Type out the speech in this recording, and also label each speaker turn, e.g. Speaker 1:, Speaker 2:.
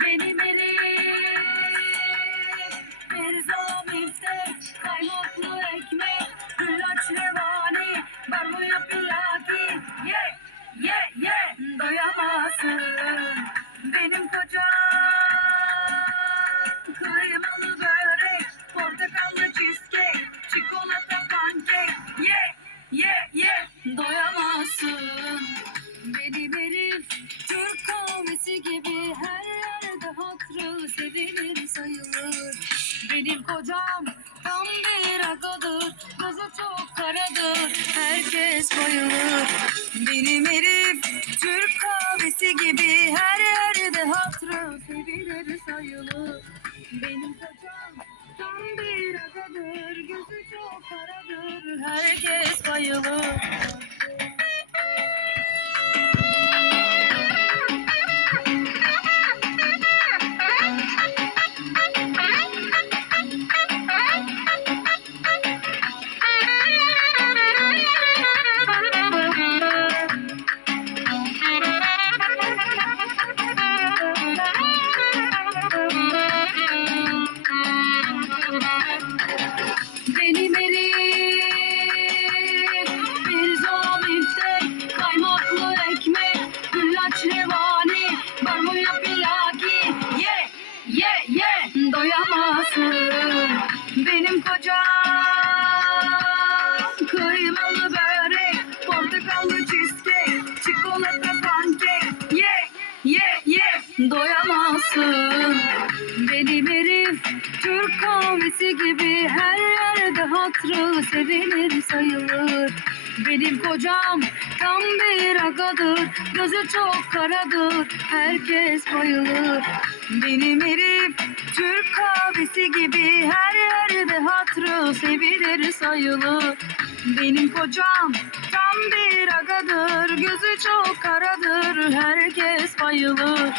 Speaker 1: beni nereye? Mirza biftek, kaymaklı ekmek, güllaç revani, barbunya pilaki, ye ye ye doyamazsın. sevilir sayılır. Benim kocam tam bir akadır, gözü çok karadır, herkes bayılır. Benim herif Türk kahvesi gibi her yerde hatırı sevilir sayılır. Benim kocam tam bir akadır, gözü çok karadır, herkes bayılır. Kocam kıymalı börek, portakallı cheesecake, çikolata pankek, ye ye ye doyamazsın. Benim herif Türk kahvesi gibi her yerde hatırı sevilir sayılır. Benim kocam tam bir agadır, gözü çok karadır, herkes bayılır. Benim herif Türk kahvesi gibi her yerde hatırı sevilir sayılır. Benim kocam tam bir agadır, gözü çok karadır, herkes bayılır.